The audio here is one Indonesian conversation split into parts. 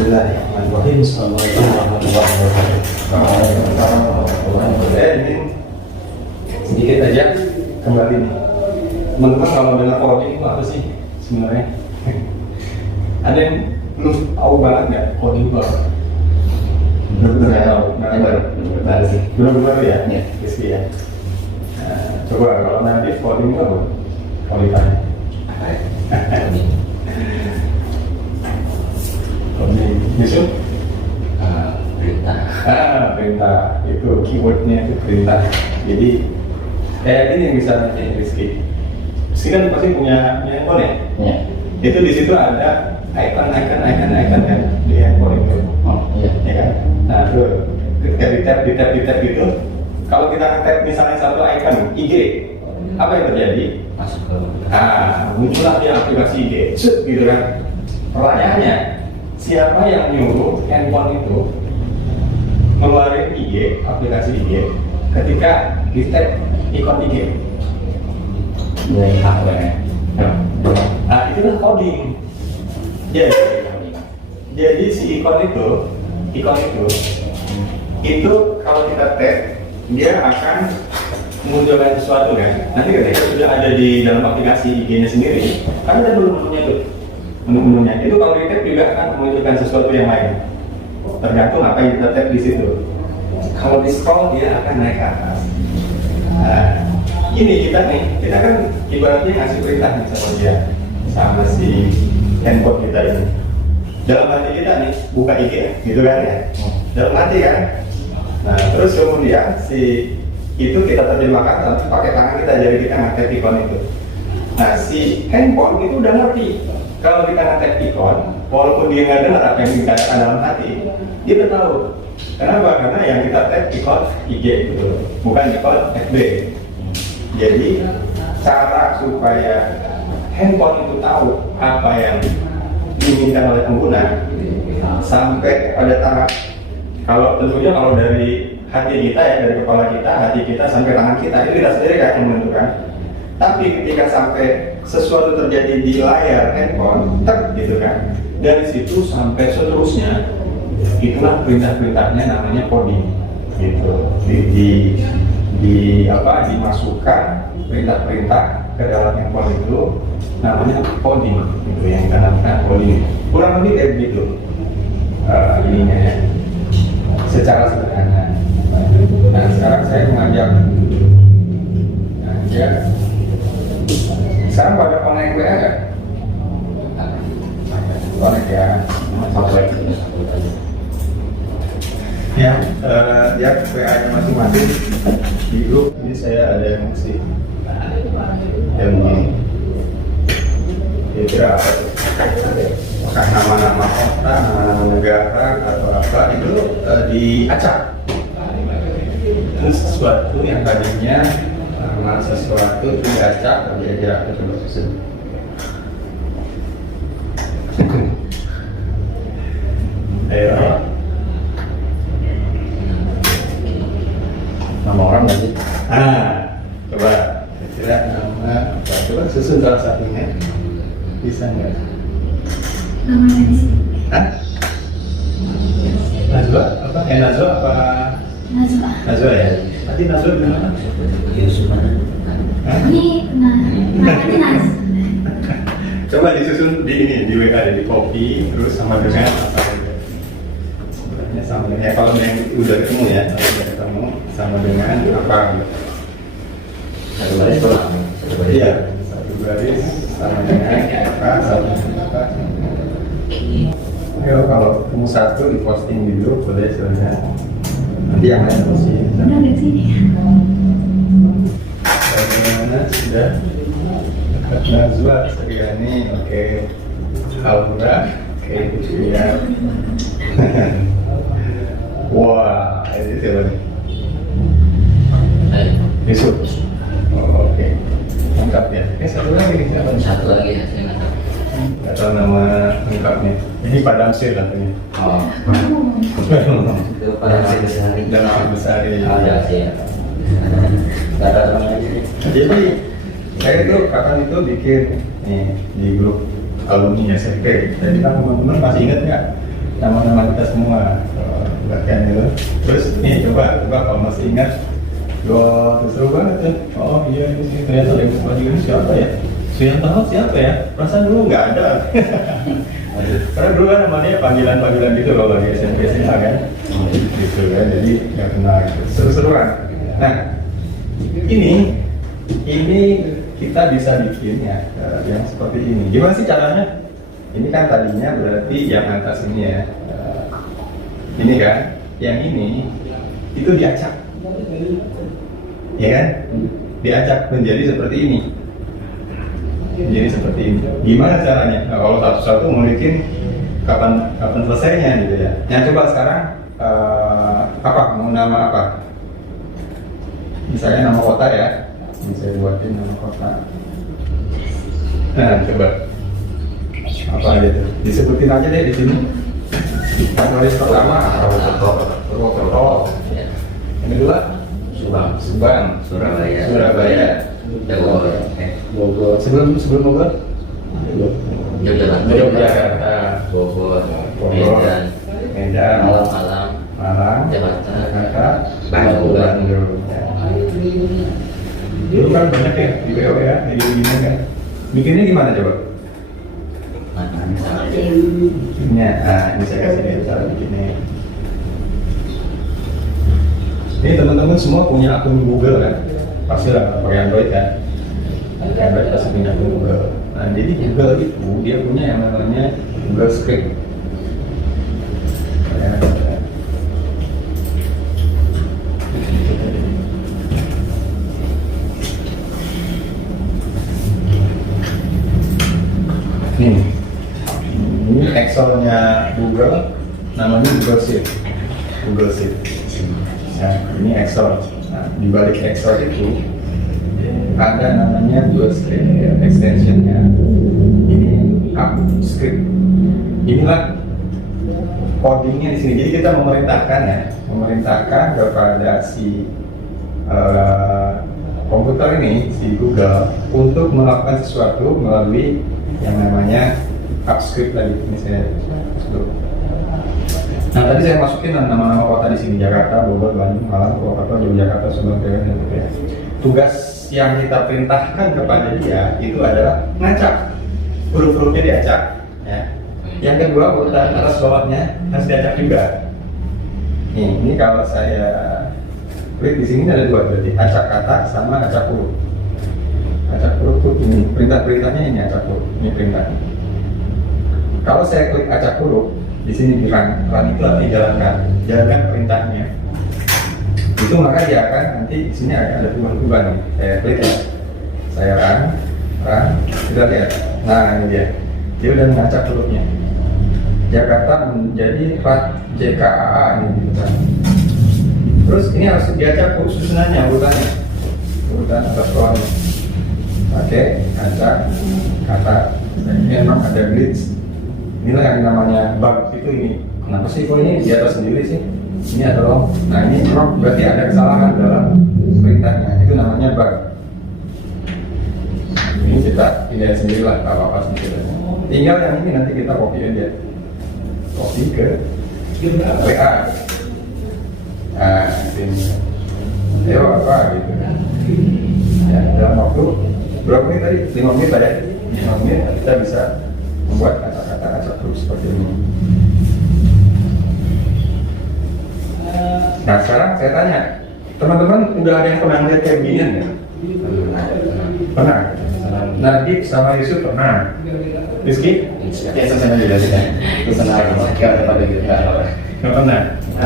Bismillahirrahmanirrahim. Assalamualaikum warahmatullahi wabarakatuh. Ini sedikit aja kembali nih. Teman-teman kalau dengar coding itu apa sih sebenarnya? Ada yang belum tahu banget nggak coding itu apa? Benar-benar ya tahu. Benar sih. Benar-benar ya. Ya. Rizky ya. Coba kalau nanti coding itu apa? Kalau ditanya. Yusuf? Perintah. Perintah itu keywordnya itu perintah. Jadi kayak ini yang bisa nanti Rizky. Rizky kan pasti punya handphone ya? Ya. Itu di situ ada icon kan di handphone itu. Oh iya. Ya kan? Nah itu ketika di tap gitu. Kalau kita tap misalnya satu icon IG, apa yang terjadi? Masuk ke. Muncullah di aplikasi IG. Set gitu kan? Pertanyaannya, siapa yang nyuruh handphone itu ngeluarin IG, aplikasi IG ketika di tap ikon IG? Dari hardware. Itulah coding. Jadi si ikon itu kalau kita tap dia akan munculkan sesuatu kan. Nanti ketika sudah ada di dalam aplikasi IG-nya sendiri, kan ada dulu menunya tuh. Menu-menunya itu kalau di tap juga akan memunculkan sesuatu yang lain. Tergantung apa yang kita tap di situ. Kalau di scroll dia akan naik ke atas. Ini kita kan ibaratnya ngasih perintah nih sama dia, sama si handphone kita ini. Dalam hati kita nih buka IG, gitu kan ya. Dalam hati kan. Nah terus kemudian si itu kita terjemahkan pakai tangan kita, jadi kita ngetik ikon itu. Nah si handphone itu udah ngerti. Kalau kita ngetik ikon, walaupun dia nggak dengar apa yang kita katakan dalam hati, dia udah tahu. Kenapa? Karena yang kita tag ikon IG itu, bukan ikon FB. Jadi cara supaya handphone itu tahu apa yang diinginkan oleh pengguna sampai pada tahap, kalau tentunya kalau dari hati kita ya, dari kepala kita, hati kita sampai tangan kita, itu kita sendiri kan yang menentukan. Tapi ketika sampai sesuatu terjadi di layar handphone, gitu kan, dari situ sampai seterusnya, itulah perintah-perintahnya namanya coding, gitu. Dimasukkan perintah-perintah ke dalam handphone itu namanya coding, gitu, yang kita namakan coding. Kurang lebih kayak begitu ininya ya, secara sederhana. Nah sekarang saya mengajak sekarang pada connect WA nggak? Connect ya. Ya, dia WA-nya masing-masing di grup. Ini saya ada yang mesti yang begini. Kira-kira apakah nama-nama kota, negara atau apa itu diacak. Itu sesuatu yang tadinya sesuatu itu diacak, dia coba susun. Ayo. Nama orang nggak sih? Coba kira nama apa? Coba susun salah satunya. Bisa nggak? Namanya di sini. Najwa apa? Najwa apa? Najwa ya. Tadi Najwa di mana? Yusuf mana? Ini nanti Nas. Coba disusun di ini, di WA, di copy, terus sama dengan apa? Sebenarnya sama dengan ya, kalau yang udah ketemu ya, kalau udah ketemu sama dengan apa? Satu baris tolak. Iya, satu baris sama dengan apa? Satu apa? Ayo kalau ketemu satu di posting di grup boleh silahkan. Nanti yang lain posting. Udah di sini. Bagaimana sudah? Najwa, Sriani, oke. Aura, oke, ya. Wah, ini siapa nih? Yusuf. Oh, oke. Lengkap ya. Satu lagi nih siapa nih? Satu lagi ya, saya nggak tahu. Nggak tahu nama lengkapnya. Ini Pak Damsir katanya. Oh. Itu pada Besari. Damsir Besari. Ada sih ya. Nggak tahu namanya. Jadi saya itu kapan itu bikin nih di grup alumni SMP. Jadi kan teman-teman masih ingat nggak nama-nama kita semua. Bahkan itu. Terus nih coba kalau masih ingat, seru banget tuh. Oh iya ini ternyata yang suka juga ini siapa ya? Suyanto siapa ya? Perasaan dulu nggak ada. Karena dulu kan namanya panggilan gitu loh di SMP SMA kan. Gitu kan, jadi nggak kenal gitu. Seru-seruan. Nah, ini kita bisa bikin ya yang seperti ini. Gimana sih caranya? Ini kan tadinya berarti yang atas ini ya. Ini kan, yang ini itu diacak, ya kan? Diacak menjadi seperti ini. Jadi seperti ini. Gimana caranya? Nah, kalau satu-satu mungkin kapan selesainya gitu ya. Yang coba sekarang apa? Mau nama apa? Misalnya nama kota ya. Bisa buatin nama kota. Nah, coba. Apa gitu? Disebutin aja deh di sini. Tulis pertama Purwokerto. Yang kedua Subang. Surabaya. Bogor. Sebelum Bogor? Yogyakarta. Bogor. Medan. Malang. Jakarta. Bandung. Dulu kan banyak ya di BO ya, di gini kan. Bikinnya gimana coba? Bikinnya, ini saya kasih lihat cara bikinnya. Ini teman-teman semua punya akun Google kan? Pasti lah pakai Android kan? Pakai Android pasti punya akun Google. Nah, jadi Google itu dia punya yang namanya Google Script. Ini Excel-nya Google, namanya Google Sheet. Ya, ini Excel. Nah, di balik Excel itu ada namanya Google Script ya, extension-nya. Ini script. Inilah codingnya di sini. Jadi kita memerintahkan kepada si komputer ini, si Google, untuk melakukan sesuatu melalui yang namanya script tadi. Ini saya sebut. Nah, tadi saya masukin nama-nama kota di sini: Jakarta, Bogor, Bandung, Malang, Purwokerto, Yogyakarta, Subang, dan gitu ya. Tugas yang kita perintahkan kepada dia itu adalah ngacak, huruf-hurufnya diacak. Ya. Yang kedua, urutan atas bawahnya harus diacak juga. Ini kalau saya klik di sini ada dua berarti, acak kata sama acak huruf. Acak huruf tuh ini perintahnya ini acak huruf, ini perintahnya. Kalau saya klik acak huruf di sini di run itu artinya jalankan perintahnya. Itu maka dia akan nanti di sini ada perubahan nih. Saya klik ya, saya run, kita lihat. Nah ini dia udah ngacak hurufnya. Jakarta menjadi JKAA ini gitu. Terus ini harus diacak susunannya, urutan atas bawahnya. Oke, acak kata. Ini memang ada glitch. Inilah yang namanya bug itu ini. Kenapa sih kok ini di atas sendiri sih? Ini ada wrong. Nah ini wrong berarti ada kesalahan dalam perintahnya. Itu namanya bug. Ini kita lihat sendirilah apa sendiri. Tinggal yang ini nanti kita copy aja. Copy ke WA. Nah, ini. Ayo apa gitu. Ya, dalam waktu berapa menit tadi? 5 menit ada. 5 menit kita bisa membuat kata-kata acak huruf seperti ini. Nah sekarang saya tanya, teman-teman udah ada yang pernah melihat kayak beginian ya? Pernah? Nadik sama Yusuf pernah? Rizky? Ya, saya juga tidak. Itu senang pada kita. Nggak pernah?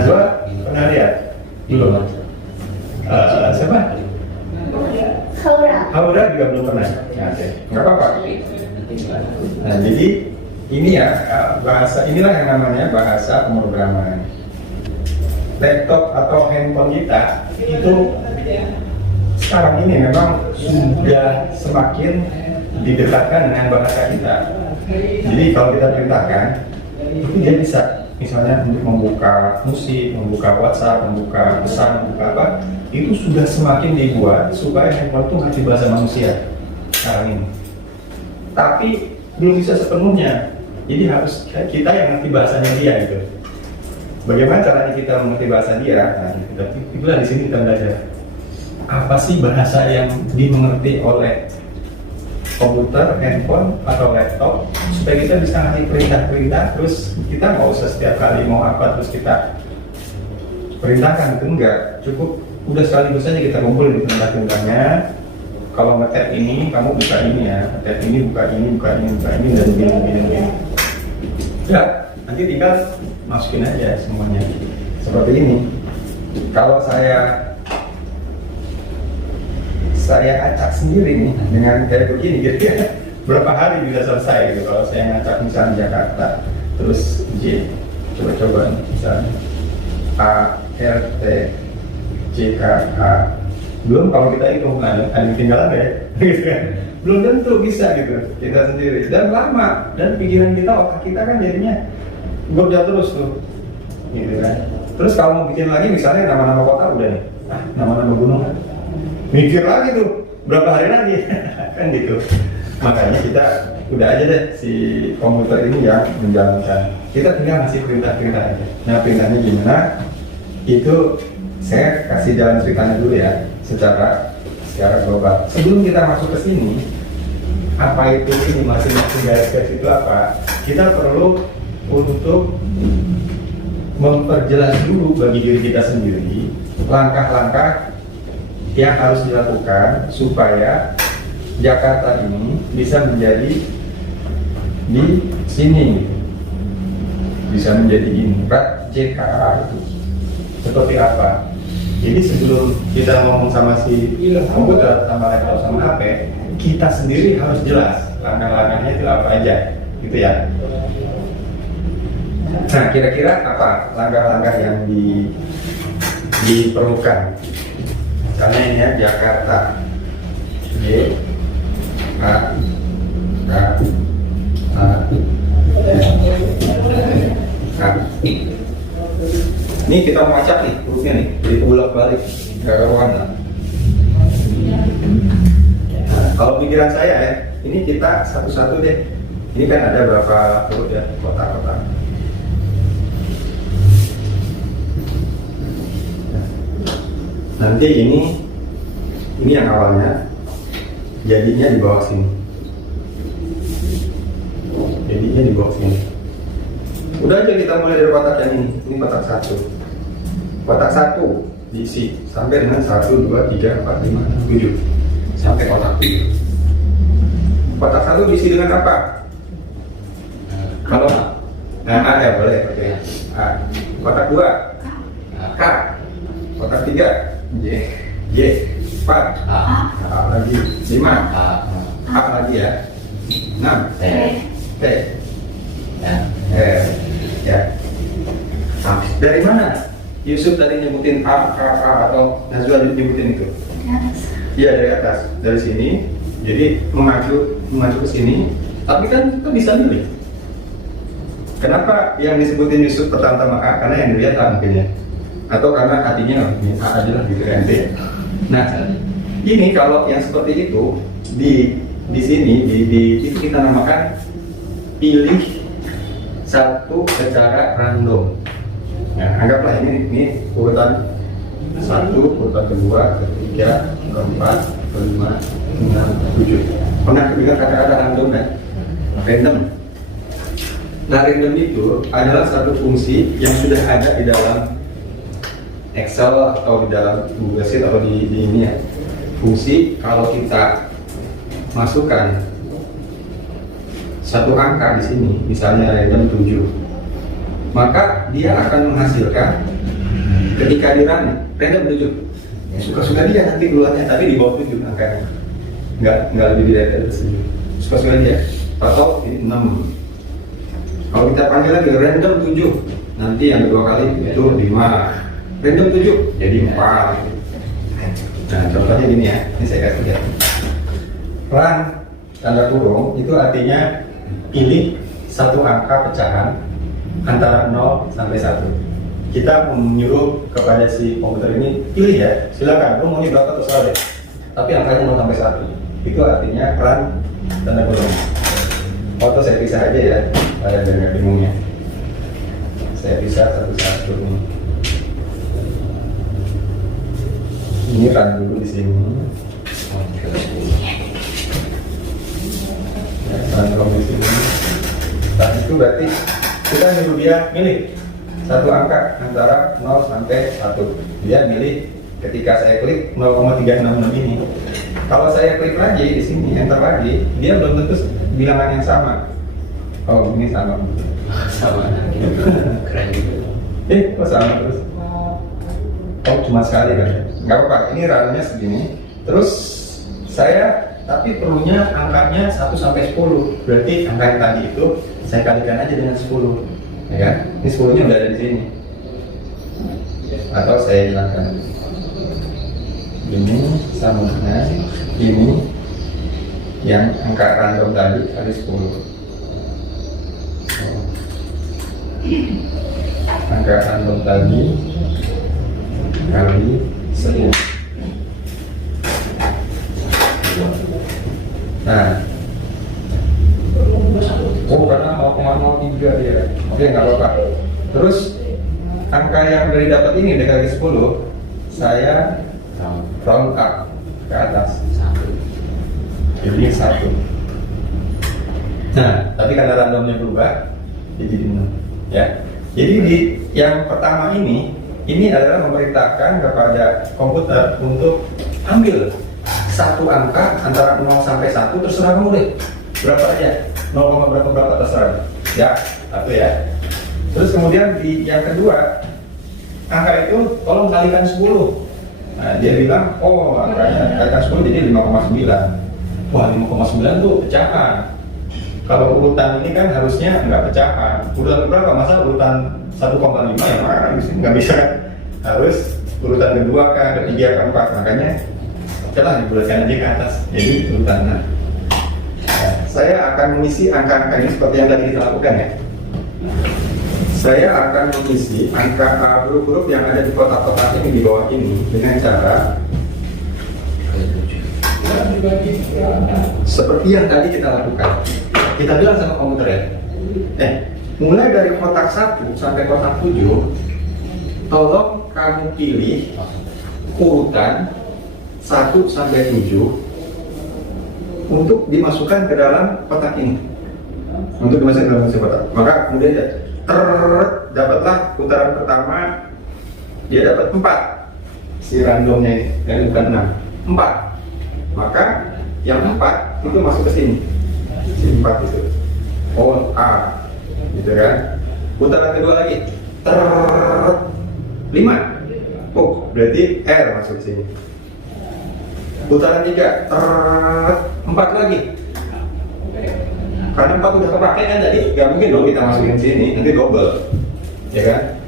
Dua? Pernah lihat? Belum? Siapa? Haura juga belum pernah? Nggak apa-apa. Nah, jadi ini ya bahasa, inilah yang namanya bahasa pemrograman. Laptop atau handphone kita itu sekarang ini memang sudah semakin didekatkan dengan bahasa kita. Jadi kalau kita perintahkan, itu dia bisa misalnya untuk membuka musik, membuka WhatsApp, membuka pesan, membuka apa, itu sudah semakin dibuat supaya handphone itu ngerti bahasa manusia sekarang ini. Tapi belum bisa sepenuhnya. Jadi harus kita yang ngerti bahasanya dia gitu. Bagaimana caranya kita mengerti bahasa dia? Nah, itulah di sini kita belajar. Apa sih bahasa yang dimengerti oleh komputer, handphone, atau laptop, supaya kita bisa ngasih perintah-perintah, terus kita nggak usah setiap kali mau apa terus kita perintahkan, itu enggak. Cukup udah sekaligus saja kita kumpulin perintah-perintahnya. Kalau nge-tap ini, kamu buka ini ya, nge-tap ini, buka ini, buka ini, buka ini, dan begini. Ya, nanti tinggal masukin aja semuanya. Seperti ini. Kalau saya acak sendiri nih dengan kayak begini gitu ya, berapa hari bisa selesai gitu. Kalau saya ngacak misalnya Jakarta, terus J, coba misalnya A, R, T, J, K, A. Belum kalau kita hitung ada yang ketinggalan ya, gitu kan. Belum tentu bisa gitu kita sendiri, dan lama, dan pikiran kita, otak kita kan jadinya gojol terus tuh, gitu kan. Terus kalau mau bikin lagi misalnya nama-nama kota udah nih, nama-nama gunung kan, mikir lagi tuh berapa hari lagi kan gitu. Makanya kita udah aja deh si komputer ini yang menjalankan, kita tinggal ngasih perintah-perintah aja. Nah, perintahnya gimana itu saya kasih jalan ceritanya dulu ya, secara global. Sebelum kita masuk ke sini, apa itu ini masing-masing garis-garis itu apa, kita perlu untuk memperjelas dulu bagi diri kita sendiri langkah-langkah yang harus dilakukan supaya Jakarta ini bisa menjadi di sini, bisa menjadi ini, JKA itu seperti apa. Jadi sebelum kita ngomong sama si komputer, sama laptop, sama HP, kita sendiri harus jelas langkah-langkahnya itu apa aja, gitu ya. Nah, kira-kira apa langkah-langkah yang diperlukan? Karena ini ya, Jakarta, J, A, K, A, K. Ini kita mau acak nih, hurufnya nih, jadi bolak-balik, nggak karuan lah. Kalau pikiran saya ya, ini kita satu-satu deh. Ini kan ada berapa huruf ya, kotak-kotak. Nanti ini yang awalnya jadinya di bawah sini. Jadinya di bawah sini. Udah aja kita mulai dari kotak yang ini kotak 1. Kotak 1 diisi sampai dengan 1, 2, 3, 4, 5, 7 sampai kotak 7. Kotak 1 diisi dengan apa? Kalau A ya boleh, oke. A. Kotak 2 K. Kotak 3 J. 4 A lagi, 5 A lagi ya, 6 T ya. Nah, dari mana Yusuf tadi nyebutin A, K, A atau Nazwa nyebutin itu? Iya, dari atas, dari sini. Jadi mengacu ke sini. Tapi kan kita bisa milih. Kenapa yang disebutin Yusuf pertama A? Karena yang dilihat A mungkin ya. Atau karena hatinya A aja lah gitu kan. Nah, ini kalau yang seperti itu di sini itu kita namakan pilih satu secara random. Nah, anggaplah ini urutan 1, urutan kedua, ketiga, keempat, kelima, enam, 7. Pernah dengar kata-kata random kan? Random. Nah, random itu adalah satu fungsi yang sudah ada di dalam Excel atau di dalam Google Sheet atau di ini ya. Fungsi kalau kita masukkan satu angka di sini, misalnya random 7, maka dia akan menghasilkan ketika di run random 7. Ya, suka-suka dia nanti keluarnya, tapi di bawah 7 angkanya. Nggak lebih dari 7. Suka-suka dia. Atau 6. Kalau kita panggil lagi random 7, nanti yang kedua kali itu 5. Random 7 jadi 4. Nah, contohnya gini ya, ini saya kasih lihat. Run tanda kurung itu artinya pilih satu angka pecahan antara 0 sampai 1. Kita menyuruh kepada si komputer ini, pilih ya, silakan, lu maunya berapa terserah deh. Tapi angkanya 0 sampai 1. Itu artinya run tanda kurung. Foto saya pisah aja ya. Saya biar nggak bingung ya. Saya bisa satu-satu nih. Ini run dulu di sini. Ya, run di sini. Nah itu berarti kita nyuruh dia milih satu angka antara 0 sampai 1. Dia milih ketika saya klik 0,366 ini. Kalau saya klik lagi di sini, enter lagi, dia belum tentu bilangan yang sama. Oh, ini sama. Sama. Keren juga. Kok sama terus? Oh, cuma sekali kan? Nggak apa-apa, ini runnya segini. Terus saya, tapi perlunya angkanya 1 sampai 10. Berarti angka yang tadi itu saya kalikan aja dengan 10. Ya kan? Ini 10-nya udah ada di sini. Atau saya hilangkan. Ini sama dengan ini yang angka random tadi kali 10. Angka random tadi kali 10. Nah, karena 0,03 dia. Oke, nggak apa-apa. Terus angka yang dari dapat ini dikali 10, saya round up ke atas. Jadi 1. Nah, tapi karena randomnya berubah, jadi 6. Ya. Jadi di yang pertama ini adalah memerintahkan kepada komputer untuk ambil satu angka antara 0 sampai 1, terserah kamu deh. Berapa aja? 0, berapa terserah. Ya, satu ya. Terus kemudian di yang kedua, angka itu tolong kalikan 10. Nah, dia bilang, oh angkanya kalikan 10 jadi 5,9. Wah, 5,9 tuh pecahan. Kalau urutan ini kan harusnya nggak pecahan. Urutan berapa? Masa urutan 1,5 ya mana nggak bisa. Harus urutan kedua, ketiga, keempat. Makanya telah dibulatkan aja ke atas. Jadi urutan 6. Nah, saya akan mengisi angka-angka ini seperti yang tadi kita lakukan ya. Saya akan mengisi angka huruf-huruf yang ada di kotak-kotak ini di bawah ini dengan cara seperti yang tadi kita lakukan. Kita bilang sama komputer ya, mulai dari kotak 1 sampai kotak 7, tolong kamu pilih urutan 1 sampai 7 untuk dimasukkan ke dalam kotak ini. Untuk dimasukkan ke dalam kotak. Maka kemudian dapatlah putaran pertama, dia dapat 4 si randomnya ini, dan bukan 6, 4. Maka yang 4 itu masuk ke sini, si 4 itu, oh A, gitu kan. Putaran kedua lagi, 5, oh berarti R masuk ke sini. Putaran 3, 4 lagi. Karena 4 udah kepake kan tadi, nggak mungkin dong kita masukin sini, nanti double, ya kan?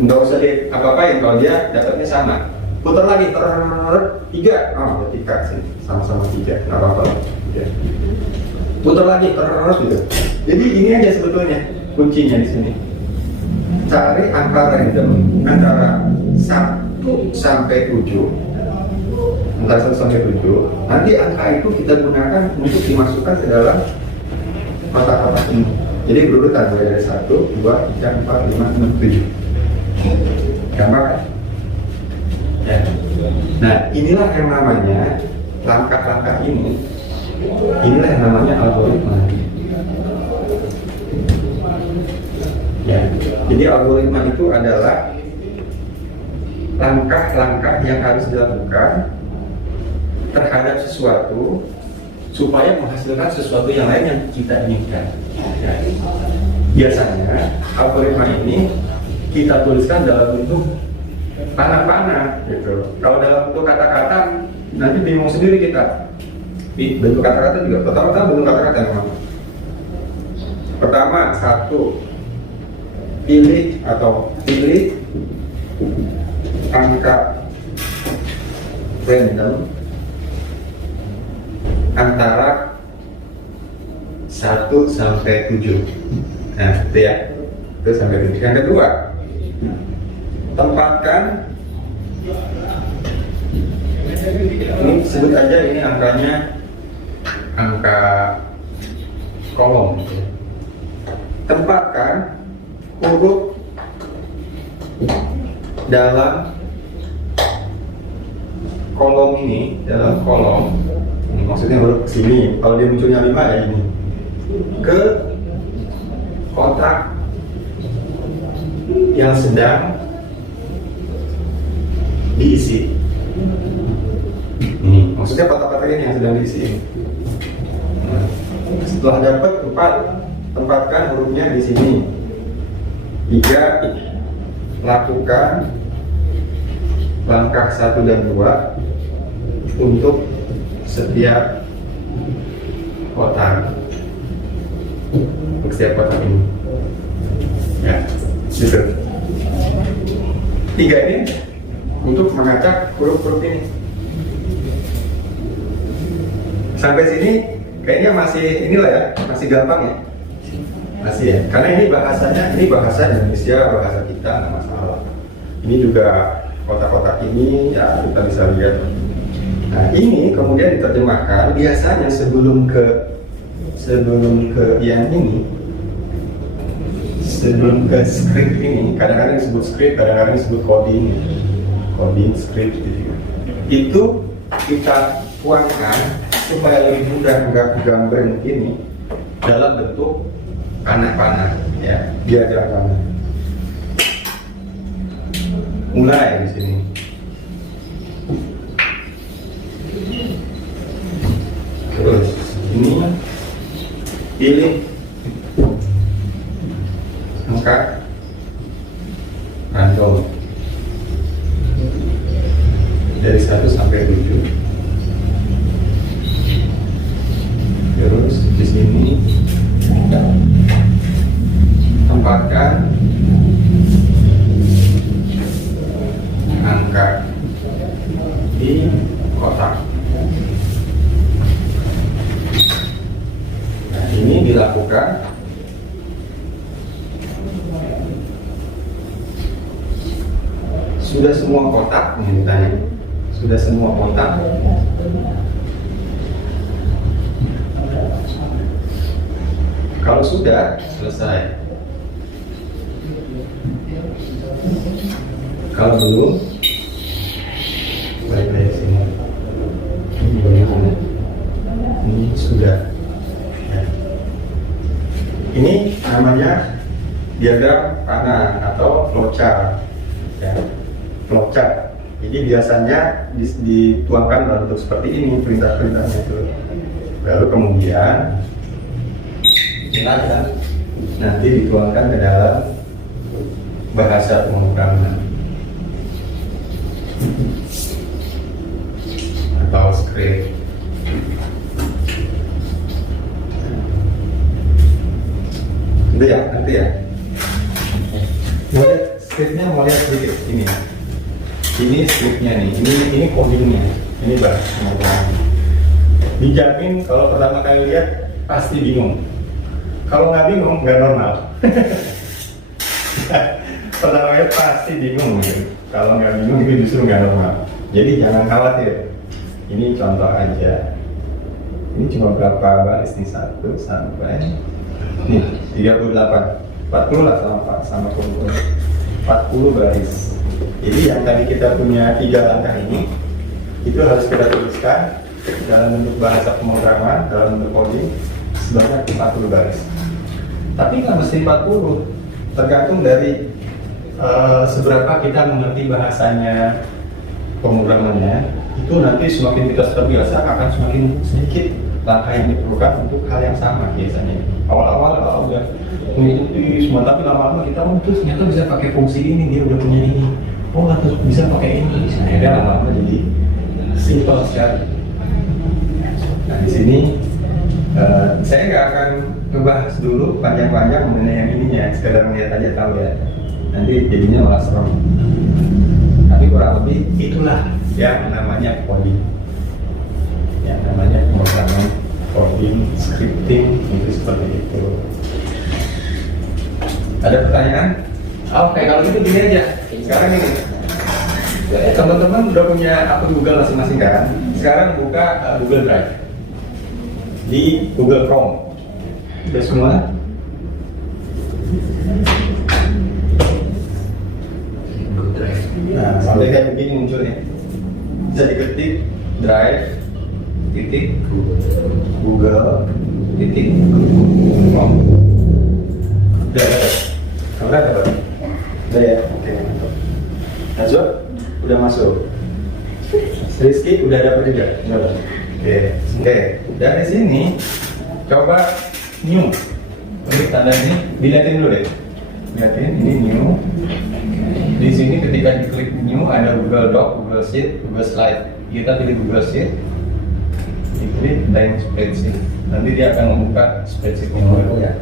Nggak usah di apa-apain kalau dia dapatnya sama. Putar lagi, 3, oh berarti K sini, sama-sama 3, nggak apa-apa. Ya. Putar lagi, terus gitu. Jadi ini aja sebetulnya kuncinya di sini. Cari angka random antara 1 sampai 7. Antara 1 sampai 7. Nanti angka itu kita gunakan untuk dimasukkan ke dalam kotak-kotak ini. Jadi berurutan mulai dari 1, 2, 3, 4, 5, 6, 7. Gampang kan? Ya. Nah, inilah yang namanya langkah-langkah ini. Inilah yang namanya algoritma. Ya. Jadi algoritma itu adalah langkah-langkah yang harus dilakukan terhadap sesuatu supaya menghasilkan sesuatu yang lain yang kita inginkan. Ya. Biasanya algoritma ini kita tuliskan dalam bentuk panah-panah gitu. Kalau dalam bentuk kata-kata nanti bingung sendiri kita. Di bentuk kata-kata juga. Pertama-tama bentuk kata-kata memang. Pertama, 1, pilih angka random antara 1 sampai 7. Nah, itu ya. 1 sampai 7. Yang kedua, tempatkan, ini sebut aja ini angkanya angka kolom. tempatkan huruf dalam kolom ini, dalam kolom ini, maksudnya huruf sini. Kalau dia munculnya 5 ya ini, ke kotak yang sedang diisi. Ini maksudnya kotak-kotak ini yang sedang diisi. Nah, setelah dapat 4, tempatkan hurufnya di sini. 3, lakukan langkah 1 dan 2 untuk setiap kotak, untuk setiap kotak ini. Ya, gitu. 3 ini untuk mengacak huruf-huruf ini. Sampai sini kayaknya masih inilah ya, masih gampang ya. Masih ya, karena ini bahasanya, ini bahasa Indonesia, bahasa kita, nggak masalah. Ini juga kotak-kotak ini ya kita bisa lihat. Nah ini kemudian diterjemahkan. Biasanya sebelum ke yang ini, sebelum ke script ini, kadang-kadang disebut script, kadang-kadang disebut coding script gitu. Itu kita tuangkan supaya lebih mudah gambar ini dalam bentuk panah-panah ya, biar jangan panah. Mulai di sini. Terus ini pilih angka random dari 1 sampai 7. Terus di sini tempatkan angka di kotak. Nah, ini dilakukan sudah semua kotak, ini ditanya. Sudah semua kotak. Kalau sudah, selesai. Kalau belum, balik dari sini. Ini bagaimana? Ini sudah. Ya. Ini namanya diagram panah atau flowchart. Ya. Flowchart. Jadi biasanya dituangkan dalam bentuk seperti ini, perintah-perintahnya itu. Lalu kemudian nanti dituangkan ke dalam bahasa pemrograman atau script. Itu ya, nanti ya. Mau lihat scriptnya, mau lihat sedikit ini ya. Ini scriptnya nih, ini codingnya, ini bahasa pemrograman. Dijamin kalau pertama kali lihat pasti bingung. Kalau nggak bingung, nggak normal. Pertama kali pasti bingung. Gitu. Kalau nggak bingung, itu justru nggak normal. Jadi jangan khawatir. Ini contoh aja. Ini cuma berapa baris nih? 1 sampai nih 38, 40 lah sama 40 baris. Jadi yang tadi kita punya 3 langkah ini, itu harus kita tuliskan dalam bentuk bahasa pemrograman, dalam bentuk coding sebanyak 40 baris. Tapi nggak mesti 40, tergantung dari seberapa kita mengerti bahasanya pemrogramannya. Itu nanti semakin kita terbiasa akan semakin sedikit langkah yang diperlukan untuk hal yang sama biasanya. Awal-awal udah mengikuti semua, tapi lama-lama kita terus ternyata bisa pakai fungsi ini, dia udah punya ini. Oh, atau bisa pakai ini, akhirnya lama-lama jadi simple sekali. Nah di sini saya nggak akan ngebahas dulu panjang-panjang mengenai yang ininya, sekedar melihat aja tahu ya. Nanti jadinya malah serem. Tapi kurang lebih itulah yang namanya coding. Yang namanya pemrograman, coding, scripting, itu seperti itu. Ada pertanyaan? Oke, kalau gitu gini aja. Sekarang ini, teman-teman udah punya akun Google masing-masing kan? Sekarang buka Google Drive di Google Chrome. Udah semua? Nah, sampai kayak begini munculnya. Bisa diketik drive titik Google titik com. Udah ada. Kamu udah dapat? Udah ya? Oke, mantap. Najwa, udah masuk. Rizky udah dapat juga? Udah. Oke. Dari sini coba new. Ini tanda ini dilihatin dulu deh. Lihatin ini new. Di sini ketika diklik new ada Google Doc, Google Sheet, Google Slide. Kita pilih Google Sheet. Diklik blank spreadsheet. Nanti dia akan membuka spreadsheet yang baru ya.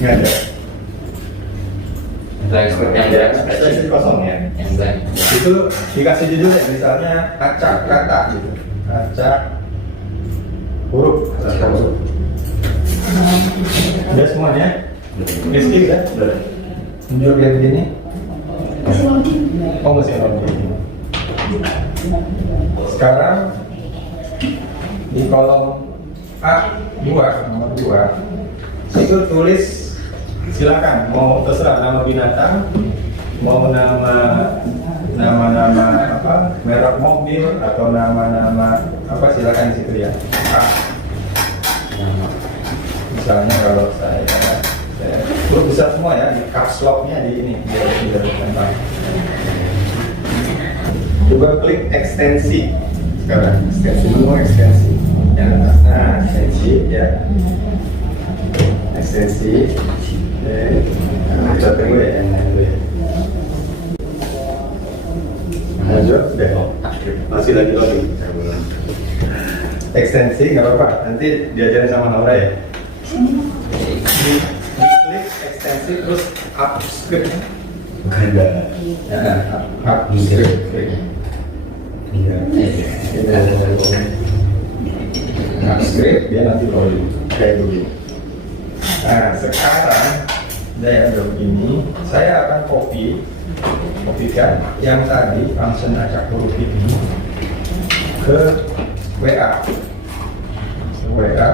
Nggak ada. Spreadsheet kosong ya. Itu dikasih judul ya, misalnya acak kata gitu. Acak huruf. Udah semuanya? Rizky udah? Udah. Tunjuk kayak begini. Masih loading. Oh masih loading. Sekarang di kolom A2 nomor 2 itu tulis silakan mau terserah nama binatang, mau nama apa merek mobil atau nama apa silakan di situ ya. Misalnya kalau saya huruf besar semua ya, di caps lock-nya di ini biar tidak tertentang. Coba klik ekstensi sekarang, ekstensi yang atas. Nah, ekstensi ya, ekstensi. Coba dulu ya, yang lain dulu ya. Lanjut, udah masih lagi loading. Ekstensi nggak apa-apa, nanti diajarin sama Laura ya. Klik ekstensi terus upscript. Ada. Upscript. Upscript dia nanti loading kayak begini. Nah sekarang saya udah begini, saya akan kopikan yang tadi function acak huruf ini ke WA.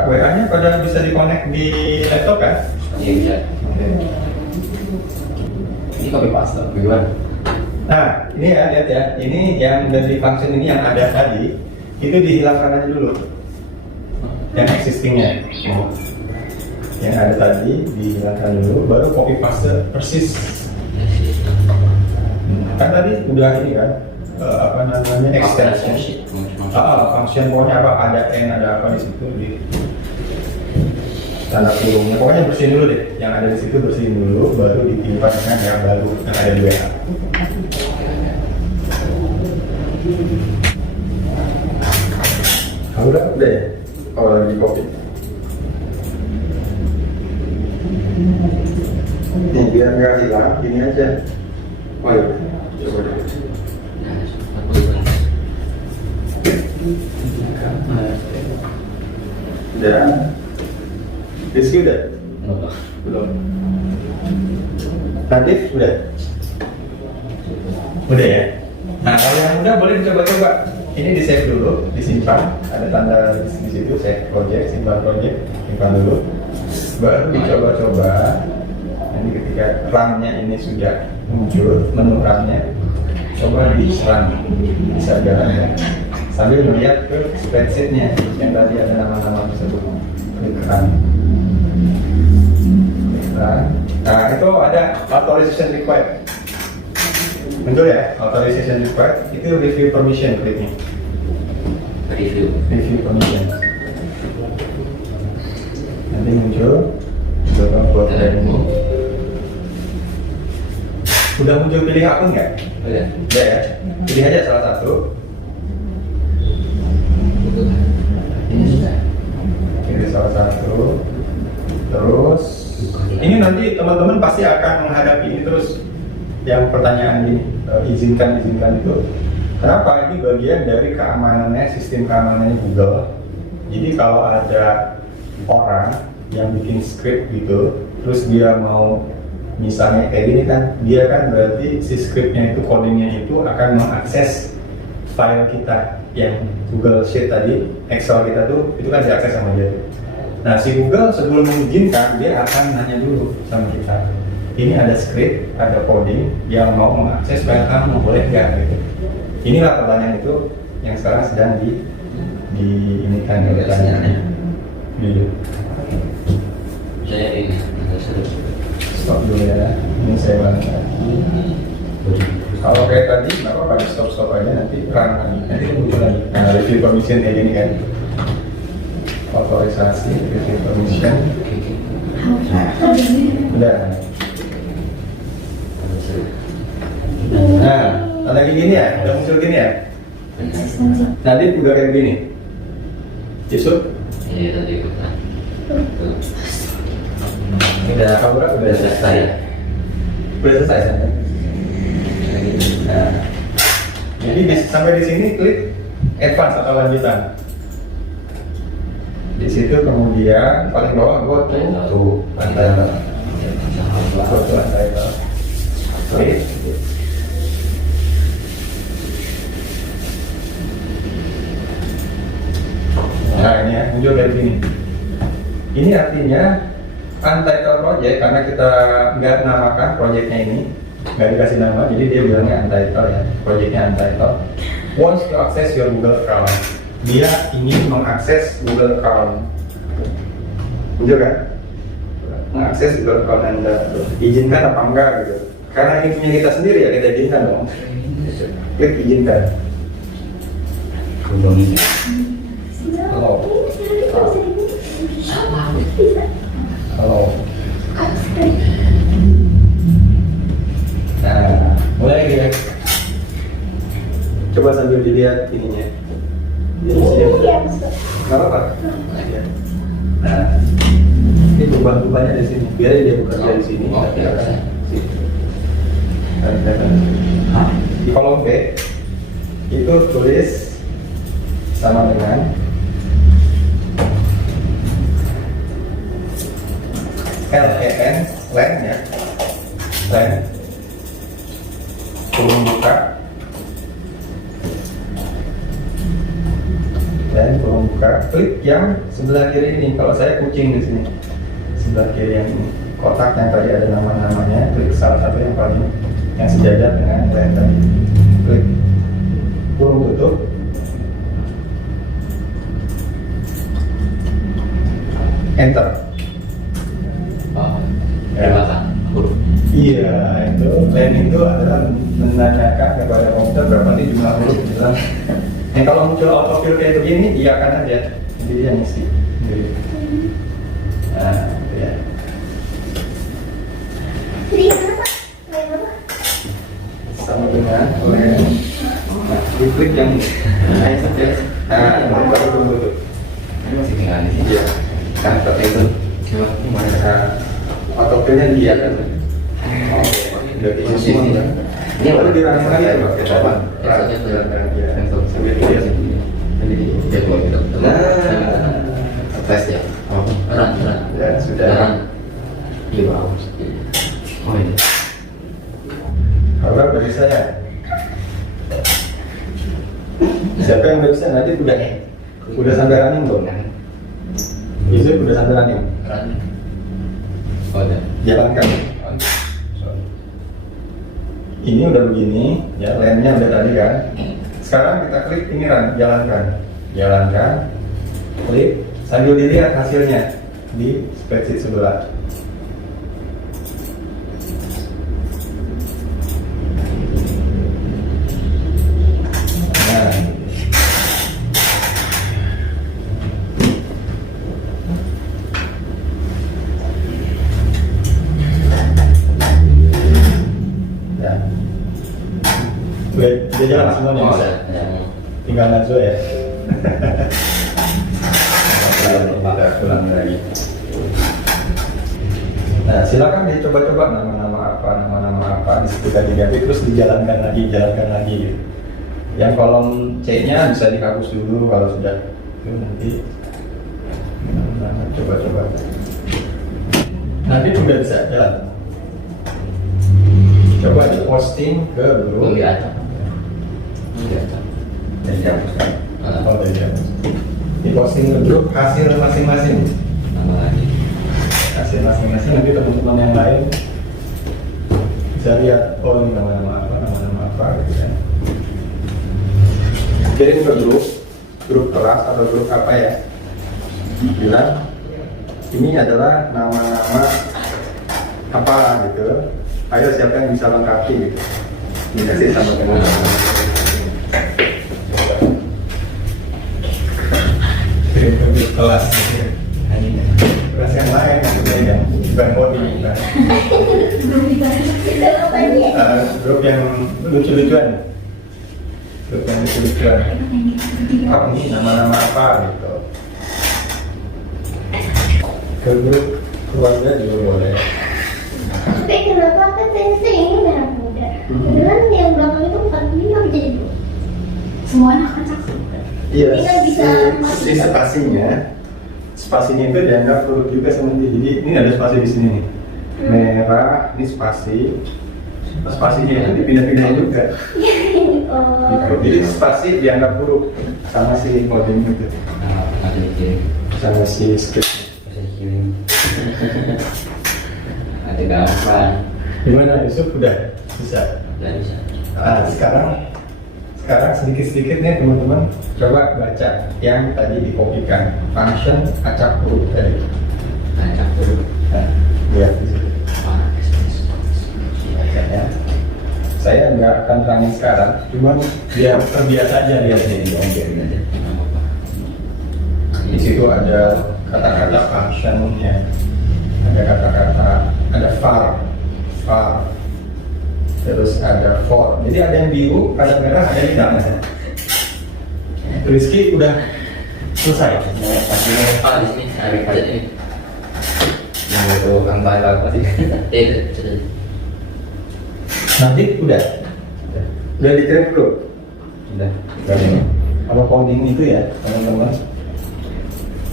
WA-nya pada bisa dikonek di laptop kan? Iya bisa. Oke. Ini copy paste, bagaimana? Nah, ini ya, lihat ya. Ini yang dari function ini yang ada tadi, itu dihilangkan aja dulu. Yang existingnya. Yang ada tadi dihilangkan dulu, baru copy paste persis. Kan tadi udah ini kan, apa namanya extension. Function pokoknya apa, ada n, ada apa di situ di tanda kurungnya. Pokoknya bersihin dulu deh, yang ada di situ bersihin dulu, baru ditimpa dengan yang baru yang ada di WA. Udah ya, kalau lagi copy. Ini biar nggak hilang, gini aja. Oh iya, coba deh. Udah. Rizky udah? Belum. Nadif udah? Udah ya? Nah kalau yang udah boleh dicoba-coba. Ini di save dulu, disimpan. Ada tanda di situ, save project, simpan project, simpan dulu. Baru dicoba-coba. Nanti ketika run-nya ini sudah muncul, menu run-nya, coba diserang, bisa jalan ya. Sambil melihat ke spreadsheet-nya yang tadi ada nama-nama tersebut. Klik run. Nah itu ada authorization required. Muncul ya, authorization required. Itu review permission kliknya. Review permission. Nanti muncul. Coba buat ini. Udah muncul pilih akun nggak? Udah ya. Pilih aja salah satu. Pilih salah satu. Terus ini nanti teman-teman pasti akan menghadapi ini terus. Yang pertanyaan ini izinkan itu. Kenapa? Ini bagian dari keamanannya, sistem keamanannya Google. Jadi kalau ada orang yang bikin script gitu, terus dia mau misalnya kayak gini kan, dia kan berarti si scriptnya itu, codingnya itu akan mengakses file kita yang Google Sheet tadi, Excel kita tuh, itu kan diakses sama dia. Nah, si Google sebelum mengizinkan dia akan nanya dulu sama kita. Ini ada script, ada coding yang mau mengakses file kamu, boleh nggak gitu. Inilah pertanyaan itu yang sekarang sedang ini kan pertanyaannya. Gitu. Saya ini Stop dulu ya. Ini saya ulang. Kalau kayak tadi, nggak apa-apa, stop aja, nanti run lagi, nanti muncul lagi. Nah, review permission kayak gini kan, otorisasi, review permission, udah. Nah, lagi gini ya, udah muncul gini ya. Nanti udah kayak gini. Yusuf, ini tadi kan. udah kamu udah selesai ya? Udah selesai kan? Nah, jadi sampai di sini klik advance atau lanjutan. Di situ kemudian paling bawah gua tuh untitled. Gua tuh untitled. Klik. Nah ini ya, muncul kayak gini. Ini artinya untitled project karena kita nggak namakan projectnya ini. Nggak dikasih nama, jadi dia bilangnya untitled ya, proyeknya untitled. Wants to access your Google account. Dia ingin mengakses Google account. Betul kan? Mengakses Google account Anda. Izinkan apa enggak gitu. Karena ini punya kita sendiri ya, kita izinkan dong. Klik izinkan. Halo. Halo. Nah, mulai lagi ya. Coba sambil dilihat ininya. Nggak apa-apa. Nah, ini beban-bebannya di sini. Biar dia bekerja di sini. Di kolom B itu tulis sama dengan LEN, LEN ya, LEN. Kurung buka dan kurung buka, klik yang sebelah kiri ini. Kalau saya kucing di sini, sebelah kiri yang ini, kotak yang tadi ada nama-namanya, klik salah satu yang paling yang sejajar dengan lain tadi. Klik kurung tutup. Enter. Oh, terima kasih. Iya, itu lain itu adalah menanyakan kepada komputer berapa nih jumlah huruf di dalam. Yang kalau muncul autofill kayak begini, iya kan aja, jadi dia ngisi. Nah, ya. Sama dengan oleh klik yang baru tutup. Ini masih tinggal di sini. Iya, kan itu. Autofillnya dia kan. Udah di sini kan. Ini baru dirasakan ya, Pak. Coba. Tes ya. Run. Ya sudah. Iya. Oh ini. Kalau udah bisa ya. Siapa yang udah bisa nanti udah sampai running belum? Yusuf udah sampai running. Run. Oh ya. Jalankan. Ini udah begini, ya lainnya udah tadi kan. Sekarang kita klik ini jalankan, klik sambil dilihat hasilnya di spreadsheet sebelah. Nah, ya, udah jalan semuanya. Oh, udah. Tinggal Najwa ya. Kita ulang lagi. Nah, silakan dicoba-coba nama-nama apa di situ tadi terus dijalankan lagi gitu. Yang kolom C-nya bisa dihapus dulu kalau sudah itu nanti. Coba-coba. Nanti udah bisa jalan. Coba di posting ke grup. Lihat. Dan dihapuskan. Di posting ke grup hasil masing-masing. Tambah lagi. Kasih masing-masing, nanti teman-teman yang lain bisa lihat, oh ini nama-nama apa gitu kan. Kirim ke grup kelas atau grup apa ya, bilang ini adalah nama-nama apa gitu, ayo siapa yang bisa lengkapi gitu, dikasih sama teman-teman. Kirim ke grup kelas gitu. Kelas yang lain gitu ya, bukan body bukan. Grup yang lucu-lucuan, grup yang lucu-lucuan. Oh, ini nama-nama apa gitu. Ke grup keluarga juga boleh. Tapi kenapa katanya ini merah muda? Kebetulan yang belakang itu 45 jadi 2. Semuanya kacak. Iya, Ini kan bisa si spasinya itu dianggap huruf juga seperti. Jadi ini ada spasi di sini nih. Merah, ini spasinya itu dipindah-pindahin juga. Oh. Gitu. Jadi spasi dianggap huruf sama si coding itu, Ada dikirim. sama si script. Bisa dikirim. Ada gampang. Gimana Yusuf udah bisa? Udah bisa. Nah, sekarang sedikit-sedikit nih teman-teman coba baca yang tadi dikopikan, function acak huruf tadi. Acak dulu. Nah, lihat di situ. Baca ya. Saya nggak akan terangin sekarang, cuman biar terbiasa aja lihatnya di biarin aja. Di situ ada kata-kata functionnya, ada kata-kata, ada var, terus ada for. Jadi ada yang biru, ada merah, ada hitam. Rizky udah selesai. Ah, di sini ada kayak ini. Yang itu angka apa sih? Itu. Nanti udah dikirim belum? Udah. Kalau coding itu ya teman-teman,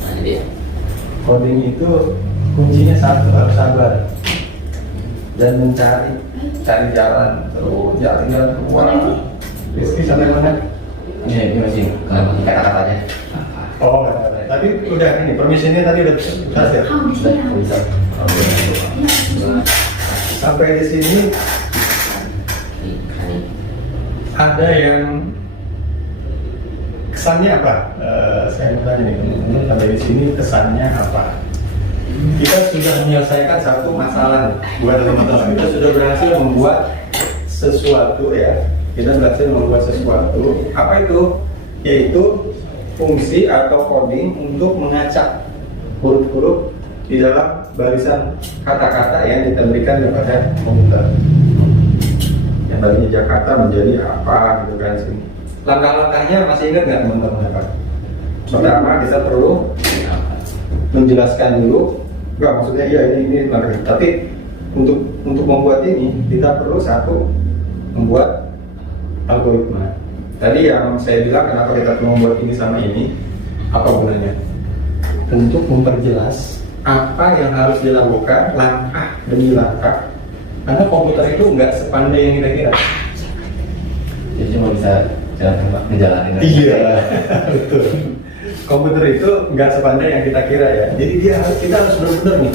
Nah, jadi coding itu kuncinya satu, harus sabar dan cari jalan terus, jalan keluar. Rizky sampai mana? ini masih kata-katanya. Oh, tapi udah ini permisinya tadi udah berhasil. Bisa. Sampai di sini ada yang kesannya apa? Saya mau tanya nih teman-teman, sampai di sini kesannya apa? Kita sudah menyelesaikan satu masalah nih, buat teman-teman. Kita sudah berhasil membuat sesuatu ya. Kita berhasil membuat sesuatu. Apa itu? Yaitu fungsi atau coding untuk mengacak huruf-huruf di dalam barisan kata-kata yang diberikan kepada komputer. Yang tadinya Jakarta menjadi apa gitu kan sini. Langkah-langkahnya masih ingat nggak teman-teman apa? Pertama kita perlu menjelaskan dulu. Enggak, maksudnya ya ini langkah. Tapi untuk membuat ini kita perlu satu membuat algoritma. Tadi yang saya bilang kenapa kita perlu membuat ini sama ini, apa gunanya? Untuk memperjelas apa yang harus dilakukan langkah demi langkah. Karena komputer itu nggak sepandai yang kita kira. Jadi cuma bisa ngejalanin. Iya, betul. Komputer itu nggak sepandai yang kita kira ya. Jadi kita harus benar-benar nih,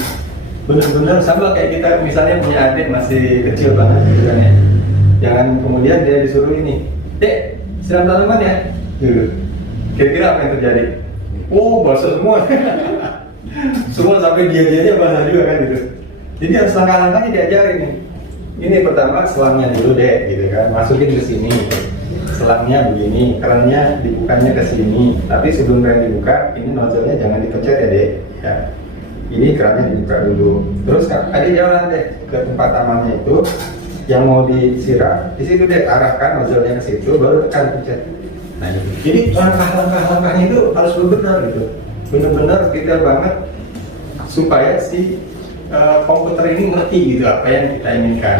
benar-benar sama kayak kita misalnya punya adik masih kecil banget gitu kan ya. Jangan kemudian dia disuruh ini, Dek, siram tanaman ya. Kira-kira apa yang terjadi? Oh, basah semua. Semua sampai dia basah juga kan gitu. Jadi harus langkah-langkahnya diajarin nih. Ini pertama selangnya dulu deh, gitu kan. Masukin ke sini. Selangnya begini, kerannya dibukanya ke sini. Tapi sebelum keran dibuka, ini nozzle-nya jangan dipencet ya deh. Ya. Ini kerannya dibuka dulu. Terus ada jalan deh ke tempat amannya itu yang mau disiram. Di situ deh arahkan nozzle-nya ke situ, baru tekan pencet. Nah, jadi langkah-langkahnya itu harus benar gitu. Benar-benar detail banget supaya si komputer ini ngerti gitu apa yang kita inginkan.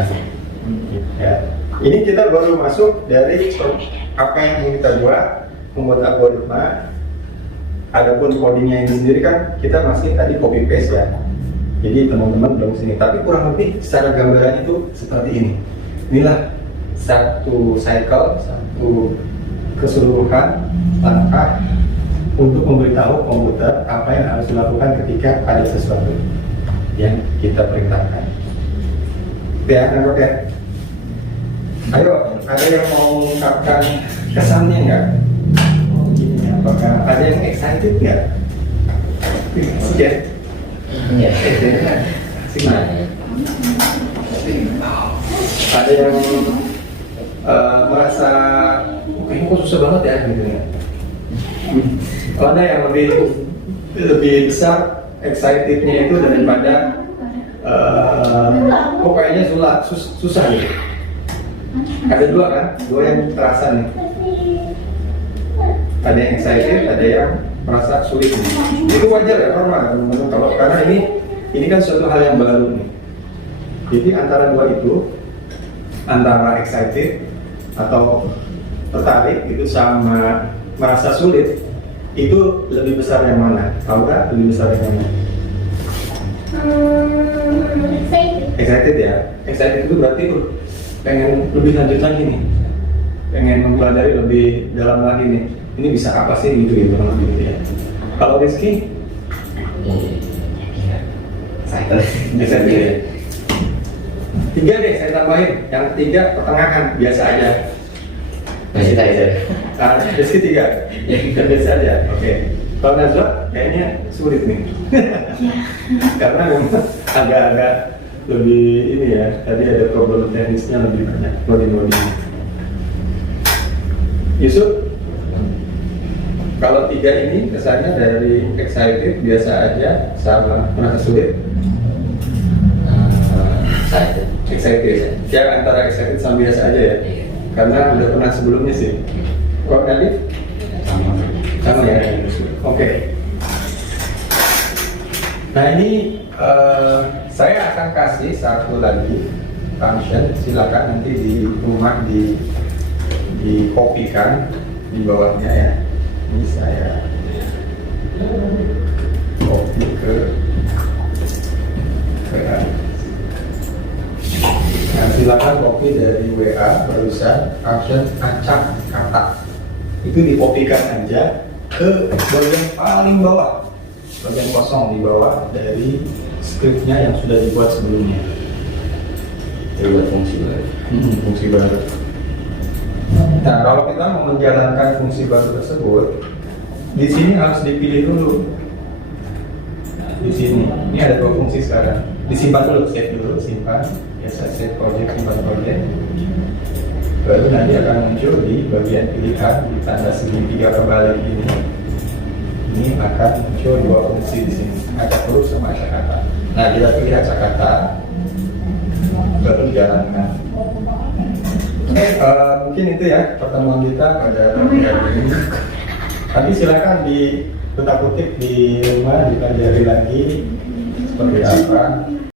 Ya. Ini kita baru masuk dari apa yang ingin kita buat, membuat algoritma. Adapun codingnya ini sendiri kan kita masih tadi copy paste ya. Jadi teman-teman belum sini, tapi kurang lebih secara gambaran itu seperti ini. Inilah satu cycle, satu keseluruhan langkah untuk memberitahu komputer apa yang harus dilakukan ketika ada sesuatu yang kita perintahkan. Ya, nangkep ya? Ayo, ada yang mau mengungkapkan kesannya nggak? Oh, begini, apakah ada yang excited nggak? Asik ya? Iya. Asik nggak? Ada yang merasa kayaknya kok susah banget ya gitu ya. Kalau ada yang lebih besar excitednya itu daripada kok kayaknya susah gitu. Ada dua kan, dua yang terasa nih. Ada yang excited, ada yang merasa sulit nih. Itu wajar ya, normal teman-teman. Kalau karena ini kan suatu hal yang baru nih. Jadi antara dua itu, antara excited atau tertarik itu sama merasa sulit, itu lebih besar yang mana? Tahu nggak lebih besar yang mana? Excited ya. Excited itu berarti pengen lebih lanjut lagi nih, pengen mempelajari lebih dalam lagi nih. Ini bisa apa sih gitu gitu ya. Kalau Rizky, excited ya. 3 deh saya tambahin. Yang 3 pertengahan biasa aja. Masih aja. Rizky 3. Ya biasa aja. Oke. Kalau Najwa kayaknya sulit nih. Karena memang agak-agak lebih ini ya. Tadi ada problem teknisnya lebih banyak. Nodi-nodi. Yusuf, kalau 3 ini kesannya dari excited biasa aja sama merasa sulit. Excited. Ya antara excited sama biasa aja ya. Iya. Karena udah pernah sebelumnya sih. Kok Nadif? Sama ya. Oke. Nah ini saya akan kasih satu lagi function. Silakan nanti di rumah dikopikan di bawahnya ya. Ini saya copy ke WA. Nah, silakan copy dari WA barusan function acak kata. Itu dikopikan aja ke bagian paling bawah, bagian kosong di bawah dari scriptnya yang sudah dibuat sebelumnya. Buat fungsi baru. Fungsi baru. Nah, kalau kita mau menjalankan fungsi baru tersebut, di sini harus dipilih dulu. Di sini, ini ada 2 fungsi sekarang. Disimpan dulu, save dulu, simpan. Biasa save project, simpan project. Baru nanti akan muncul di bagian pilihan di tanda segitiga kebalik ini. Ini akan muncul 2 fungsi di sini, acak huruf sama acak kata. Nah, kita pilih acak kata, baru jalankan. Oke, mungkin itu ya pertemuan kita pada pagi hari ini. Nanti silakan di kutip di rumah dipelajari lagi seperti apa